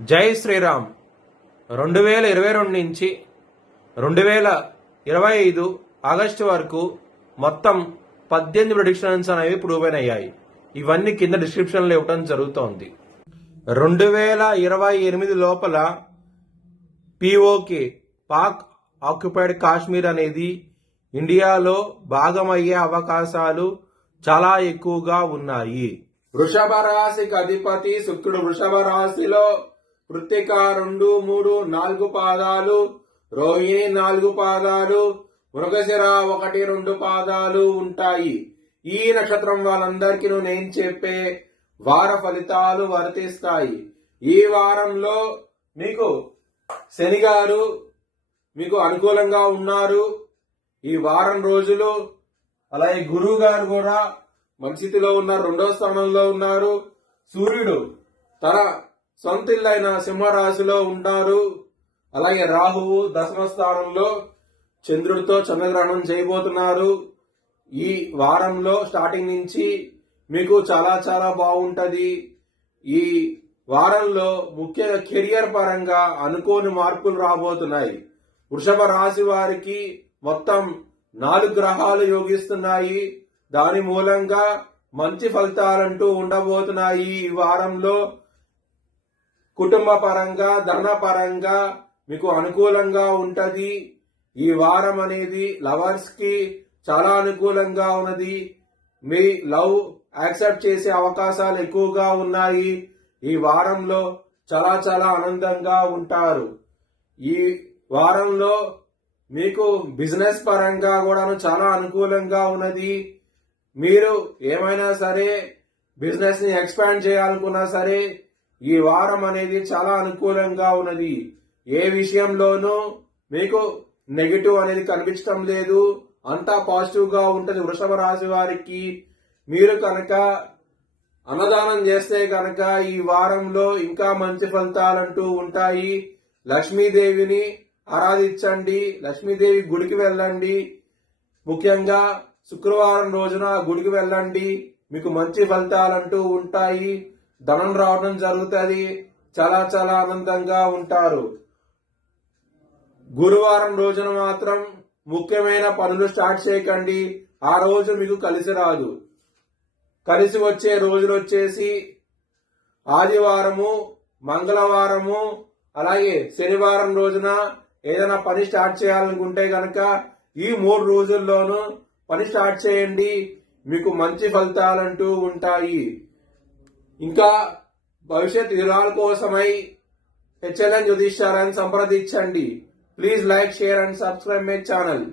జై శ్రీరామ్. 2022 నుంచి 2025 ఆగస్టు వరకు మొత్తం 18 ప్రిడిక్షన్స్ అనేవి ప్రూవ్ అయ్యాయి. ఇవన్నీ కింద డిస్క్రిప్షన్లో ఇవ్వడం జరుగుతోంది. 2028 లోపల పిఓకే పాక్ ఆక్యుపైడ్ కాశ్మీర్ అనేది ఇండియాలో భాగమయ్యే అవకాశాలు చాలా ఎక్కువగా ఉన్నాయి. వృషభ రాశికి అధిపతి శుక్రుడు వృషభ రాశిలో కృత్తిక 2, 3, 4 పాదాలు, రోహిణి 4 పాదాలు, మృగశిర 1, 2 పాదాలు ఉంటాయి. ఈ నక్షత్రం వాళ్ళందరికీ నేను చెప్పే వార ఫలితాలు వర్తిస్తాయి. ఈ వారంలో మీకు శని గారు మీకు అనుకూలంగా ఉన్నారు. ఈ వారం రోజులు అలాగే గురువు గారు కూడా మంచి స్థితిలో ఉన్నారు, 2వ స్థానంలో ఉన్నారు. సూర్యుడు తన సొంత ఇల్లైన సింహరాశిలో ఉంటారు. అలాగే రాహువు 10వ స్థానంలో చంద్రుడితో చంద్రగ్రహణం చేయబోతున్నారు. ఈ వారంలో స్టార్టింగ్ నుంచి మీకు చాలా చాలా బాగుంటది. ఈ వారంలో ముఖ్యంగా కెరియర్ పరంగా అనుకోని మార్పులు రాబోతున్నాయి. వృషభ రాశి వారికి మొత్తం 4 గ్రహాలు యోగిస్తున్నాయి. దాని మూలంగా మంచి ఫలితాలంటూ ఉండబోతున్నాయి. ఈ వారంలో కుటుంబ పరంగా ధన పరంగా మీకు అనుకూలంగా ఉంటది. ఈ వారం అనేది లవర్స్ కి చాలా అనుకూలంగా ఉన్నది. మీ లవ్ యాక్సెప్ట్ చేసే అవకాశాలు ఎక్కువగా ఉన్నాయి. ఈ వారంలో చాలా చాలా ఆనందంగా ఉంటారు. ఈ వారంలో మీకు బిజినెస్ పరంగా కూడా చాలా అనుకూలంగా ఉన్నది. మీరు ఏమైనా సరే బిజినెస్ ని ఎక్స్పాండ్ చేయాలనుకున్నా సరే ఈ వారం అనేది చాలా అనుకూలంగా ఉన్నది. ఏ విషయంలోనూ మీకు నెగిటివ్ అనేది కనిపించడం లేదు, అంతా పాజిటివ్ గా ఉంటది. వృషభ రాశి వారికి మీరు కనుక అన్నదానం చేస్తే కనుక ఈ వారంలో ఇంకా మంచి ఫలితాలంటూ ఉంటాయి. లక్ష్మీదేవిని ఆరాధించండి, లక్ష్మీదేవి గుడికి వెళ్ళండి. ముఖ్యంగా శుక్రవారం రోజున గుడికి వెళ్ళండి, మీకు మంచి ఫలితాలంటూ ఉంటాయి. ధనం రావడం జరుగుతుంది, చాలా చాలా ఆనందంగా ఉంటారు. గురువారం రోజున మాత్రం ముఖ్యమైన పనులు స్టార్ట్ చేయకండి, ఆ రోజు మీకు కలిసి రాదు. కలిసి వచ్చే రోజులు వచ్చేసి ఆదివారము, మంగళవారము, అలాగే శనివారం రోజున ఏదైనా పని స్టార్ట్ చేయాలనుకుంటే గనక ఈ 3 రోజుల్లోనూ పని స్టార్ట్ చేయండి, మీకు మంచి ఫలితాలంటూ ఉంటాయి. ఇంకా భవిష్యత్ వివరాల కోసమై HLN జ్యోతిష్యాలను సంప్రదించండి. Please like, share and subscribe my channel.